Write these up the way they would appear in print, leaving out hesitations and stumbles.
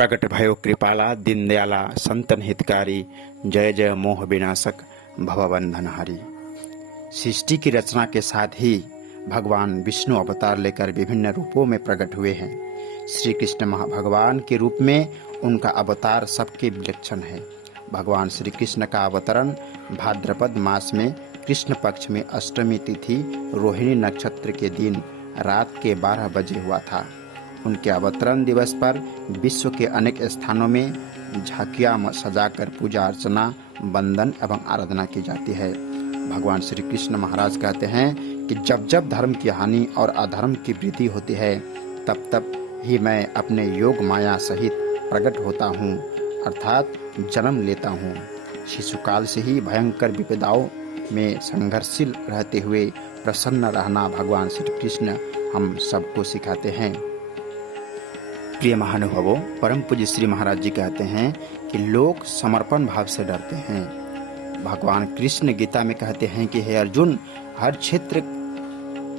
प्रगट भयो कृपाला दीनदयाला संतन हितकारी, जय जय मोह विनाशक भवबंधन हरि। सृष्टि की रचना के साथ ही भगवान विष्णु अवतार लेकर विभिन्न रूपों में प्रकट हुए हैं। श्री कृष्ण भगवान के रूप में उनका अवतार सबके विलक्षण है। भगवान श्री कृष्ण का अवतरण भाद्रपद मास में कृष्ण पक्ष में अष्टमी तिथि रोहिणी नक्षत्र के दिन रात के 12 बजे हुआ था। उनके अवतरण दिवस पर विश्व के अनेक स्थानों में झांकियां सजाकर पूजा अर्चना, वंदन एवं आराधना की जाती है। भगवान श्री कृष्ण महाराज कहते हैं कि जब जब धर्म की हानि और अधर्म की वृद्धि होती है, तब तब ही मैं अपने योग माया सहित प्रकट होता हूँ, अर्थात जन्म लेता हूँ। शिशुकाल से ही भयंकर विपदाओं में संघर्षशील रहते हुए प्रसन्न रहना भगवान श्री कृष्ण हम सबको सिखाते हैं। प्रिय महानुभावों, परम पूज्य श्री महाराज जी कहते हैं कि लोग समर्पण भाव से डरते हैं। भगवान कृष्ण गीता में कहते हैं कि हे अर्जुन, हर क्षेत्र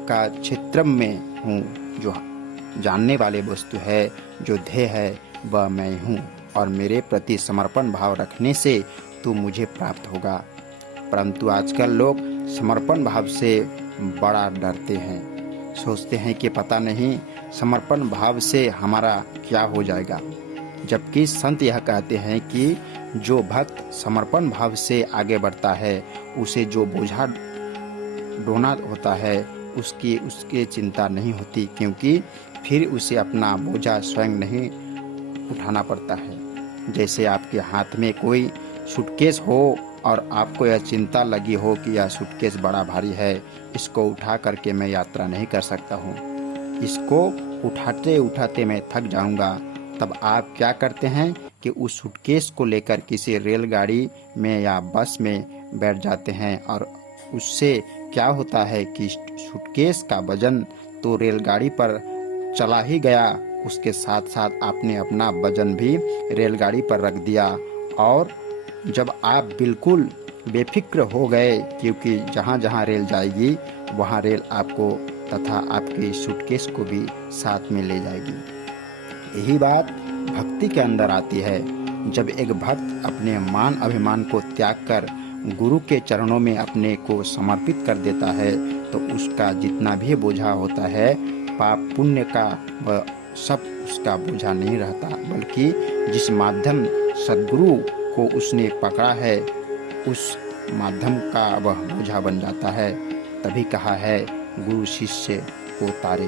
का क्षेत्र में हूँ, जो जानने वाले वस्तु है, जो ध्येय है, वह मैं हूँ, और मेरे प्रति समर्पण भाव रखने से तू मुझे प्राप्त होगा। परंतु आजकल लोग समर्पण भाव से बड़ा डरते हैं, सोचते हैं कि पता नहीं समर्पण भाव से हमारा क्या हो जाएगा। जबकि संत यह कहते हैं कि जो भक्त समर्पण भाव से आगे बढ़ता है, उसे जो बोझा ढोना होता है उसकी चिंता नहीं होती, क्योंकि फिर उसे अपना बोझा स्वयं नहीं उठाना पड़ता है। जैसे आपके हाथ में कोई सूटकेस हो और आपको यह चिंता लगी हो कि यह सूटकेस बड़ा भारी है, इसको उठा करके मैं यात्रा नहीं कर सकता हूँ, इसको उठाते उठाते मैं थक जाऊंगा। तब आप क्या करते हैं कि उस सूटकेस को लेकर किसी रेलगाड़ी में या बस में बैठ जाते हैं, और उससे क्या होता है कि सूटकेस का वजन तो रेलगाड़ी पर चला ही गया, उसके साथ साथ आपने अपना वजन भी रेलगाड़ी पर रख दिया। और जब आप बिल्कुल बेफिक्र हो गए, क्योंकि जहाँ जहाँ रेल जाएगी वहाँ रेल आपको तथा आपके सूटकेस को भी साथ में ले जाएगी। यही बात भक्ति के अंदर आती है। जब एक भक्त अपने मान अभिमान को त्याग कर गुरु के चरणों में अपने को समर्पित कर देता है, तो उसका जितना भी बोझा होता है, पाप पुण्य का, वह सब उसका बोझा नहीं रहता, बल्कि जिस माध्यम सद्गुरु को उसने पकड़ा है, उस माध्यम का वह बोझा बन जाता है। तभी कहा है, गुरु शिष्य को तारे।